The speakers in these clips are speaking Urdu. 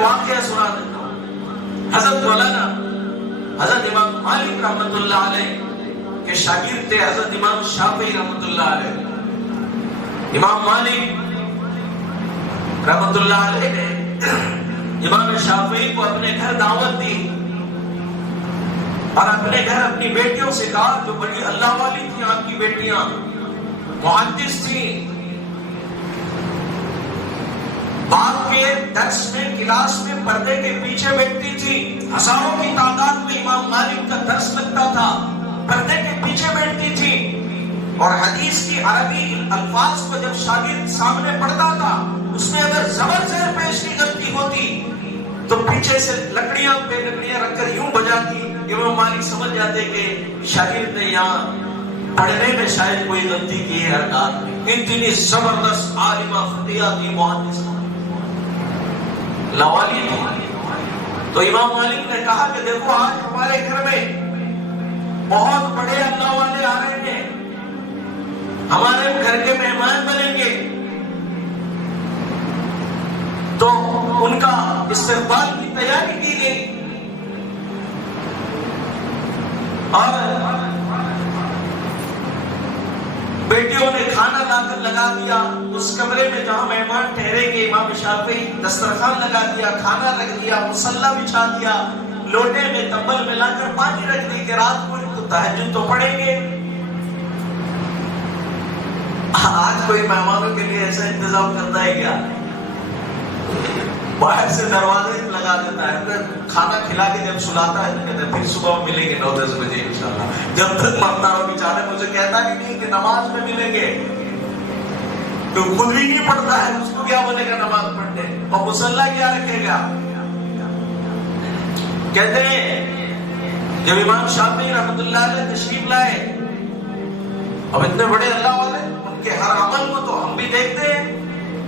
ایک واقعہ سنا دیتا ہوں. حضرت مولانا حضرت امام مالک رحمۃ اللہ علیہ کے شاگرد تھے حضرت امام شافعی رحمۃ اللہ علیہ. امام مالک رحمۃ اللہ علیہ نے امام شافعی کو اپنے گھر دعوت دی اور اپنے گھر اپنی بیٹیوں سے کہا، جو بڑی اللہ والی تھی آپ کی بیٹیاں، محدث تھیں، باپ کے درس میں کلاس میں پردے کے پیچھے بیٹھتی تھی، ہزاروں کی تعداد میں امام مالک کا درس لگتا تھا، پردے کے پیچھے بیٹھتی تھی، اور حدیث کی عربی الفاظ کو جب شاگرد سامنے پڑھتا تھا اس میں اگر زبر زیر پیش کی غلطی ہوتی تو پیچھے سے لکڑیاں پہ لکڑیاں رکھ کر یوں بجاتی. امام مالک سمجھ جاتے کہ شاگرد نے یہاں پڑھنے میں شاید کوئی غلطی کی ہے حرکات میں. اتنی زبردست عالمہ فقیہ تھی، محدث لاوالی تھی. تو امام مالک نے کہا کہ دیکھو آج ہمارے گھر میں بہت بڑے اللہ والے آ رہے ہیں، ہمارے گھر کے مہمان بنیں گے، تو ان کا استقبال کی تیاری کی گئی. اور بیٹیوں نے کھانا لا کر لگا دیا اس کمرے میں جہاں مہمان ٹھہریں گے. امام شافعی دسترخوان لگا دیا، کھانا رکھ دیا، مصلی بچھا دیا، لوٹے میں تمبل میں لا کر پانی رکھ دی کہ رات کو تو تہجد تو پڑھیں گے. آج کوئی مہمانوں کے لیے ایسا انتظام کرتا ہے کیا؟ باہر سے دروازے لگا دیتا ہے، پھر کھانا کھلا کے جب سلاتا ہے تو کہتے ہیں پھر صبح ملیں گے 9-10 بجے انشاءاللہ. جب تک مرتا رہو بیچارے مجھے کہتا ہی نہیں کہ نماز میں ملیں گے، تو خود بھی نہیں پڑھتا ہے، اس کو کیا بولے گا نماز پڑھنے، اور مصلی کیا رکھے گا. کہتے ہیں جب امام شافعی رحمۃ اللہ علیہ تشریف لائے، اب اتنے بڑے اللہ والے، ان کے ہر عمل کو تو ہم بھی دیکھتے ہیں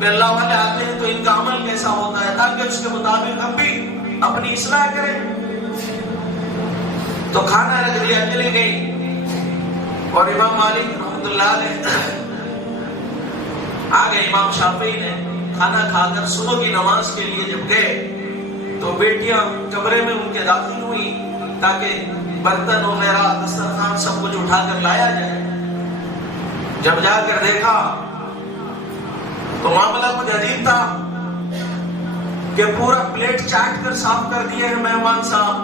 کہ اللہ والے آتے ہیں تو ان کا عمل کیسا ہوتا ہے، تاکہ اس کے مطابق ہم بھی اپنی اصلاح کریں. تو کھانا رکھ دیا، چلی گئی، اور امام مالک رحمۃ اللہ علیہ آ گئے. امام شافعی نے کھانا کھا کر صبح کی نماز کے لیے جب گئے تو بیٹیاں کمرے میں ان کے داخل ہوئی تاکہ برتن وغیرہ دسترخوان سب کچھ اٹھا کر لایا جائے. جب جا کر دیکھا تو معاملہ کچھ عجیب تھا کہ پورا پلیٹ چاٹ کر صاف کر دیے ہیں مہمان صاحب،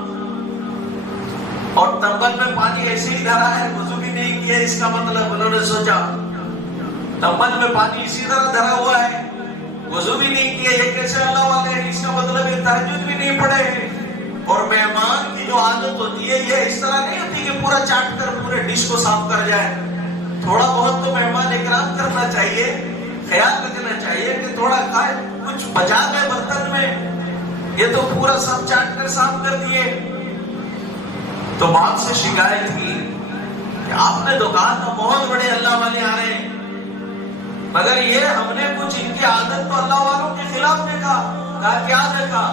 اور تمبل میں پانی ایسے ہی دھرا ہے، وضو بھی نہیں کیا. اس کا مطلب انہوں نے سوچا تمبل میں پانی اسی طرح دھرا ہوا ہے، وضو بھی نہیں کیا، یہ کیسے اللہ والے ہیں؟ اس کا مطلب یہ تہجد بھی نہیں پڑھے. اور مہمان کی جو عادت ہوتی ہے یہ اس طرح نہیں ہوتی کہ پورا چاٹ کر پورے ڈش کو صاف کر جائے. تھوڑا بہت تو مہمان اکرام کرنا چاہیے، خیال رکھنا چاہیے کہ تھوڑا کھائے، کچھ بچا گئے برتن میں، یہ تو پورا سب چاٹ کر صاف کر دیے. تو باپ سے شکایت کی کہ آپ نے تو کہا تھا بہت بڑے اللہ والے آ رہے ہیں، مگر یہ ہم نے کچھ ان کی عادت تو اللہ والوں کے خلاف دیکھا. کہا کیا دیکھا؟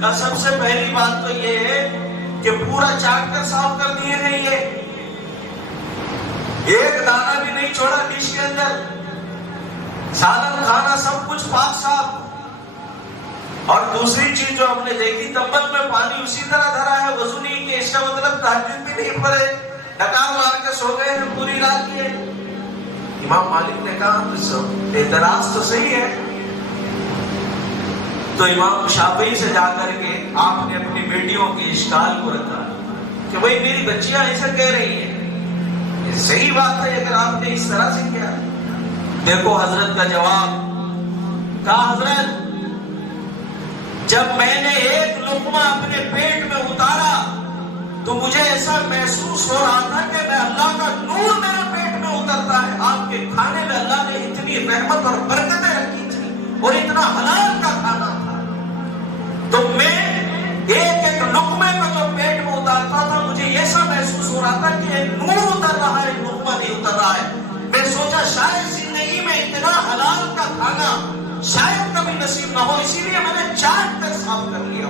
کہا سب سے پہلی بات تو یہ ہے کہ پورا چاٹ کر صاف کر دیے ہیں، یہ ایک دانہ بھی نہیں چھوڑا ڈش کے اندر، سالن کھانا سب کچھ پاک صاف. اور دوسری چیز جو ہم نے دیکھی، تمبل میں پانی اسی طرح دھرا ہے، وضو نہیں کیا. اس کا مطلب تہجد بھی نہیں پڑھے، ڈکار مار کے سو گئے ہیں پوری رات یہ. امام مالک نے کہا تو اعتراض تو صحیح ہے. تو امام شافعی سے جا کر کے آپ نے اپنی بیٹیوں کے اشکال کو رکھا کہ بھئی میری بچیاں ایسا کہہ رہی ہیں، یہ صحیح بات ہے اگر آپ نے اس طرح سے کیا. دیکھو حضرت کا جواب. کہا حضرت جب میں نے ایک لقمہ اپنے پیٹ میں اتارا تو مجھے ایسا محسوس ہو رہا تھا کہ میں اللہ کا نور میرے پیٹ میں اترتا ہے. آپ کے کھانے میں اللہ نے اتنی رحمت اور برکتیں رکھی تھی اور اتنا حلال کا کھانا تھا. تو میں ایک ایک لقمے کو جو پیٹ میں اتارتا تھا مجھے ایسا محسوس ہو رہا تھا کہ نور اتر رہا ہے، لقمہ نہیں اتر رہا ہے. میں سوچا شاید زندگی میں اتنا حلال کا کھانا شاید کبھی نصیب نہ ہو، اسی لیے میں نے چاٹ کر صاف کر لیا.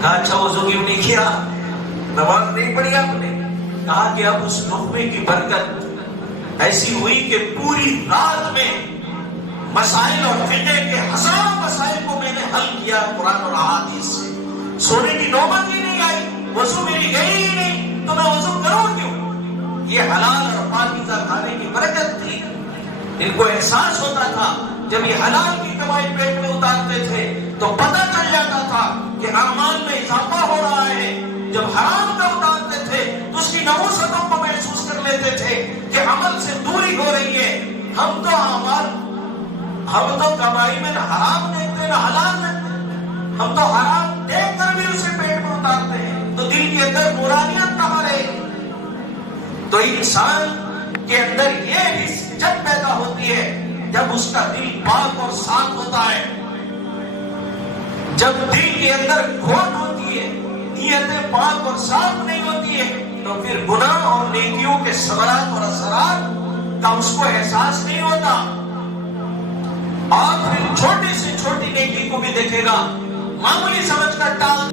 کہا اچھا وضو کیوں نہیں کیا، نماز نہیں پڑھی آپ نے؟ کہا کہ اب اس لقمے کی برکت ایسی ہوئی کہ پوری رات میں مسائل اور فقہ کے ہزاروں مسائل کو میں نے حل کیا قرآن اور احادیث سے. سونے کی نوبت ہی نہیں آئی, وضو میری گئی ہی نہیں, تو میں وضو کروں کیوں؟ یہ حلال اور پاکیزہ کھانے کی برکت تھی. ان کو احساس ہوتا تھا جب یہ حلال کی کمائی پیٹ میں اتارتے تھے تو پتہ چل جاتا تھا کہ اعمال میں اضافہ ہو رہا ہے. جب حرام کا اتارتے تھے تو اس کی نحوستوں کو محسوس کر لیتے تھے کہ عمل سے دوری ہو رہی ہے. ہم تو کمائی میں نہ حرام دیکھتے نہ حلال دیکھتے, ہم تو حرام دیکھ کر بھی اسے پیٹ میں اتارتے ہیں, تو دل کے اندر نورانیت کہاں رہے گی؟ تو انسان کے اندر یہ حس جب پیدا ہوتی ہے جب اس کا دل پاک اور صاف ہوتا ہے, جب دل کے اندر کھوٹ ہوتی ہے, نیتیں پاک اور صاف نہیں ہوتی ہے, تو پھر گناہ اور نیکیوں کے ثمرات اور اثرات کا اس کو احساس نہیں ہوتا. اور پھر چھوٹی سے چھوٹی نیکی کو بھی دیکھے گا, معمولی سمجھ کر ٹال